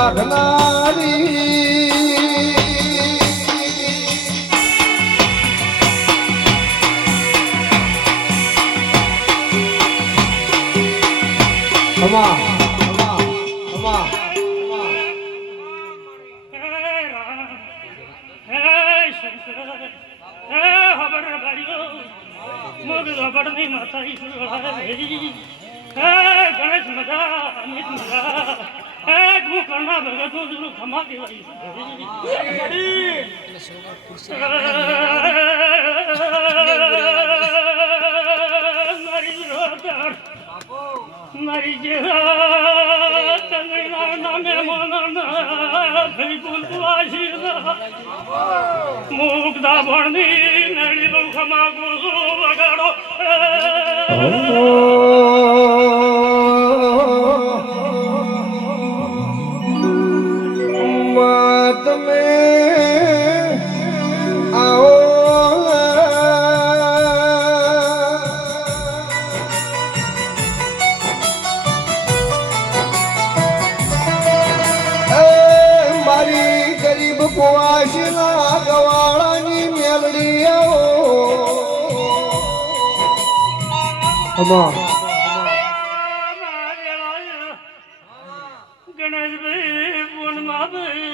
રાખનારી અમા ગણેશ મજા અમિત મજા હું કરના ભગત નું જુનું ખમા કેવાય મારી રોતર મારી જેવા તંગના નામે મોના થઈ બોલતું આશીર્વાદ મુકદા ભણની નડી બહુ ખમા ગુસુ વગાડો તમે આવો મારી ગરીબ કુવાસના ગવાળાની મેલડી આવો ગણેશભાઈ પૂનમાભાઈ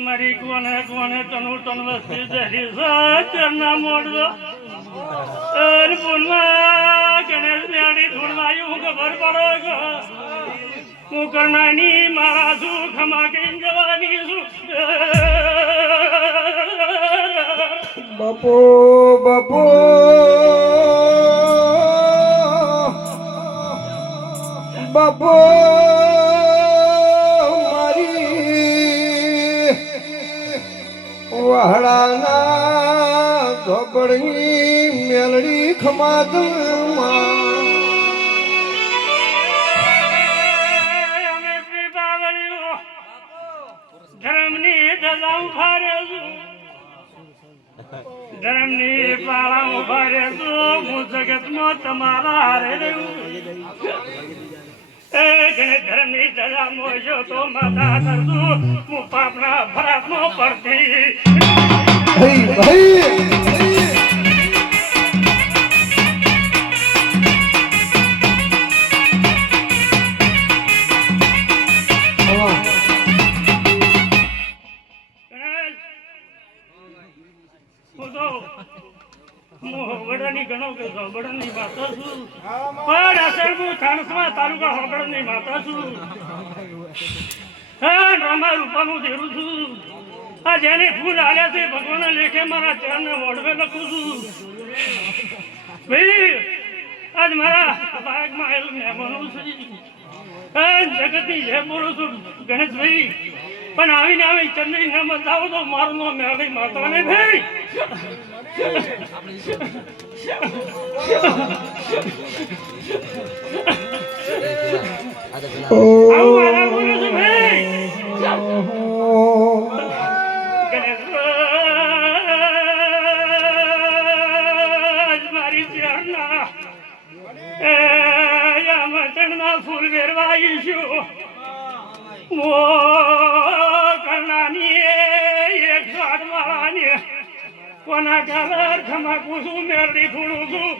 મારી કોને કોને તનુ તન વસ્તી જરી સચરના મોડો પૂનમાં ગણેશ ન્યાડી ધૂણવાયું ખબર પડો હું કરનાની મારા શું ખમા કઈ જવાની છું બાપો બાપો બાપો મારી વહડાના ધોબડની મેલડી ખમાદમાં ધર્મની ધજા ઉભારે ધર્મની પાળા ઉભારે હું જગતમાં તમારા હારે રહ્યું ધર્મની ધજા મોજો તો માતા કરતું હું પાપના ભરાતમાં પડતી હોબડાની ગણો કે હોબડાની માતા છું પણ અસર હું થાણસમાં તાલુકા હોબડાની માતા છું હા રામા રૂપાનું દેરું છું આ જેને ફૂલ હાલ્યા છે ભગવાન લેખે મારા ચરણને વડવે લખું છું ભાઈ આજ મારા બાગમાં આવેલું મહેમાનો છે જગતની જય બોલું છું ગણેશભાઈ પણ આવીને આવી ચંદ્રી ન બતાવો તો મારું નો મેળી માતાને ભાઈ મારી ચરના ચણના ફૂલ વેરવાઈશું કરનાની એક સાત વાળાની કોના કલર ખમાકું છું મેરડી થોડું છું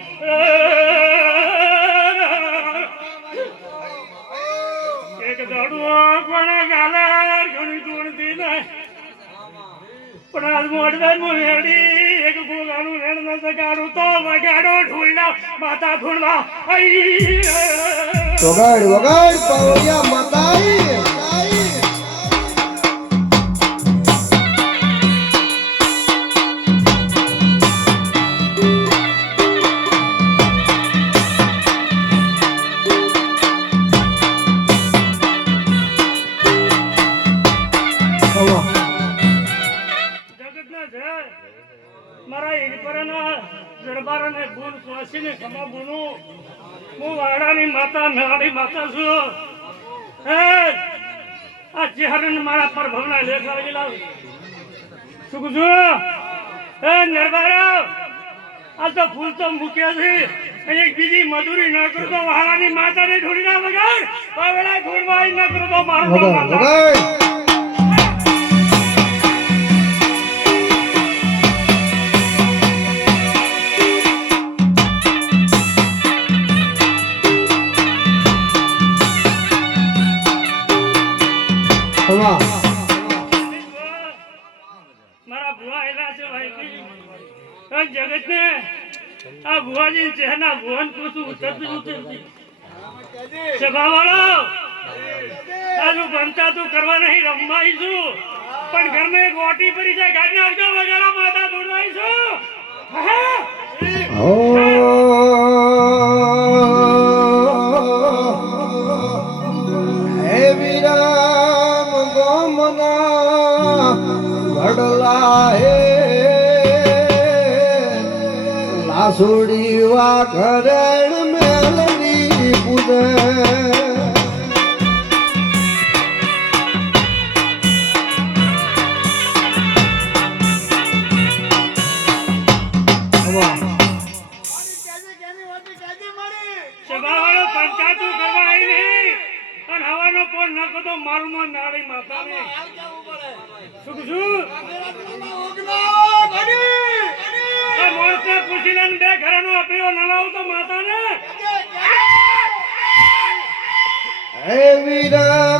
એક દડવો કોના કલર ઘણી ધૂણતી નહીં પણ આજ મોડવે મેરડી એક ગોગાનું રેણ ન સગાડું તો વગાડો ઢૂલના માતા ધૂણવા વગાડ વગાડ પાવડિયા માતાઈ મારા ઈરપરના દરબારને ભૂલ સ્વાસીને ખમા બોલું હું વાડાની માતા મેવાડી માતા છું આ ચેહરન મારા પર ભવના લેખ આવી લાવ શું છું એ દરબાર આ તો ફૂલ તો મૂક્યા છે અને એક બીજી મજૂરી ન કરું તો વાલાની માતાને ઢોળી ના વગાડ બાવડા ઢોળવા ન કરું તો મારું નામ વગાડ માતા વગાડ હવા મારા ભુવા એલા છે ભાઈ આ જગતને આ ભુવાજી ચહેરા ભુવન કુસુ ઉતરતી ઉતરતી સભાવાળો આજુ બનતા તું કરવા નહીં રમવાઈશું પણ ઘરમાં એક ઓટી પડી જાય ગાડી આવજો વગાડા માતા દોડવાઈશું હે વિરામ ગોમના વડલા હે લાસુડી વા ઘરેણ મેલની પૂજે સભાવાળો પંચાયતું કરવા આવી નહીં અને હવાનો ફોન ન કરતો મારું નામ નાળી માતાને શું કીધું આ મોણસને પૂછી લઈને બે ઘરેનો અપીરો ન લાવું તો માતાને હે વિરામ